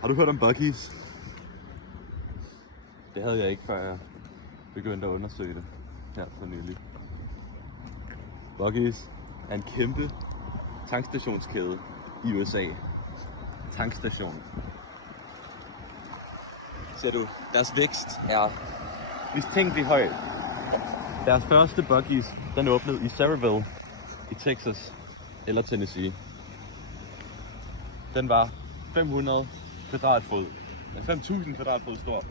Har du hørt om Buc-ee's? Det havde jeg ikke, før jeg begyndte at undersøge det her for nylig. Buc-ee's er en kæmpe tankstationskæde i USA. Tankstation. Ser du, deres vækst er mistænkeligt høj. Deres første Buc-ee's, den åbnede i Sayreville i Texas eller Tennessee. Den var 500 kvadratfod. 5.000 kvadratfod stor.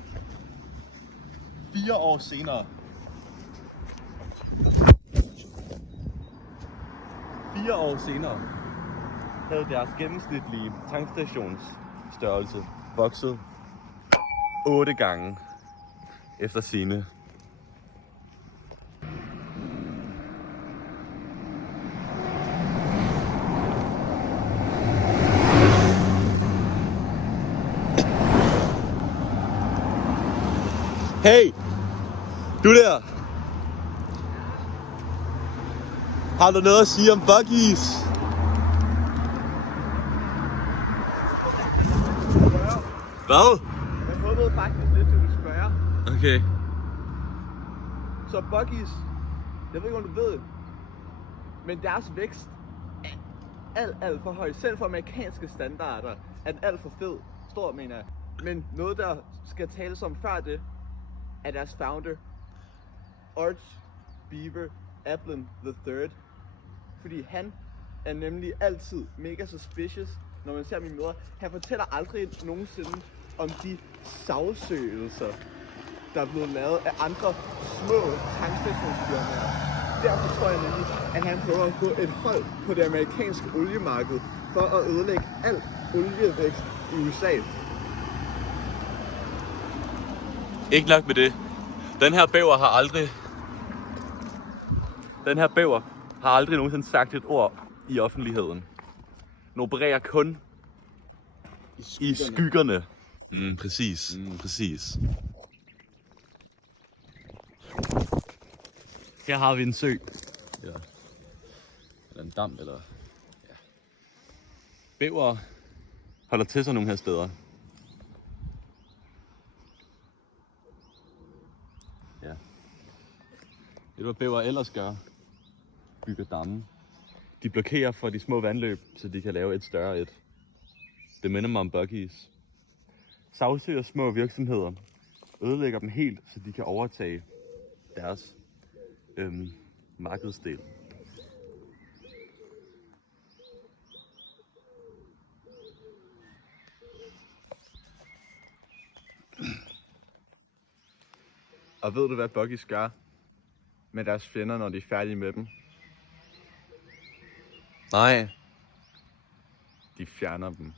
4 år senere. 4 år senere havde deres gennemsnitlige tankstationsstørrelse vokset 8 gange efter sigende. Hey! Du der! Har du noget at sige om Buc-ee's? Hvad? Jeg håbede faktisk lidt, du ville spørge. Okay. Så Buc-ee's, jeg ved ikke, om du ved det, men deres vækst er alt for høj. Selv for amerikanske standarder er den alt for fed. Stor, mener jeg. Men noget, der skal tales om før det, er deres founder, Arch Beaver Applin III. Fordi han er nemlig altid mega suspicious, når man ser mine møder. Han fortæller aldrig nogensinde om de sagsøgelser, der er blevet lavet af andre små tankstationsfirmaer. Derfor tror jeg nemlig, at han prøver at få et hold på det amerikanske oliemarked for at ødelægge al olievækst i USA. Ikke nok med det. Den her bæver har aldrig nogensinde sagt et ord i offentligheden. Den opererer kun i skyggerne. Præcis. Præcis. Her har vi en sø. Eller en dam, eller... Ja. Bæver holder til sig nogle her steder. Ja. Det hvad bæver ellers gør, bygger damme. De blokerer for de små vandløb, så de kan lave et større et. Det minder mig om Buc-ee's. Sagsøger små virksomheder, ødelægger dem helt, så de kan overtage deres markedsdel. Og ved du, hvad Buc-ee's gør med deres fjender, når de er færdige med dem? Nej. De fjerner dem.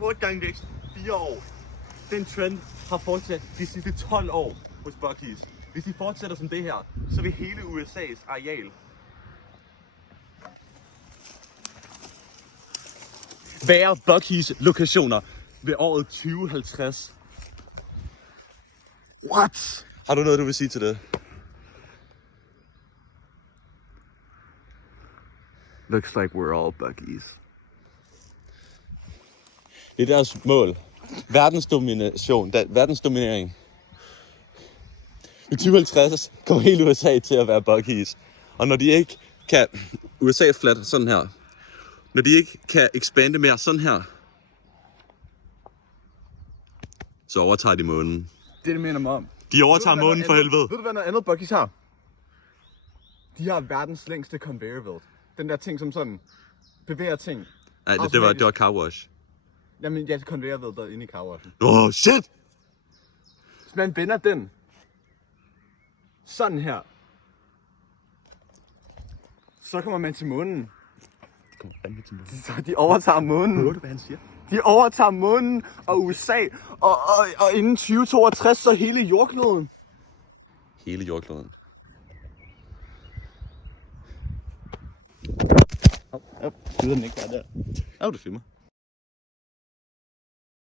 Otte gange vækst, 4 år. Den trend har fortsat de sidste 12 år hos Buc-ee's. Hvis de fortsætter som det her, så vil hele USA's areal være Buc-ee's lokationer ved året 2050. What? Har du noget, du vil sige til det? Looks like we're all Buc-ee's. Det er deres mål. Verdensdominering. I 2050 kommer hele USA til at være Buc-ee's. Og når de ikke kan... USA er flat sådan her. Når de ikke kan ekspande mere sådan her, så overtager de månen. Det minder mig om. De overtager månen for helvede. Ved du, hvad noget andet Buc-ee's har? De har verdens længste conveyor belt. Den der ting, som sådan bevæger ting. Nej, det var car wash. Jamen, ja, conveyor belt der inde i car washen. Oh, shit! Hvis man vender den sådan her, så kommer man til månen. Så de overtager månen. Hørte du, hvad han siger? De overtager månen og USA, og inden 2062 så hele jordkloden. Hele jordkloden. Gider den ikke bare der? Ja, du filmer.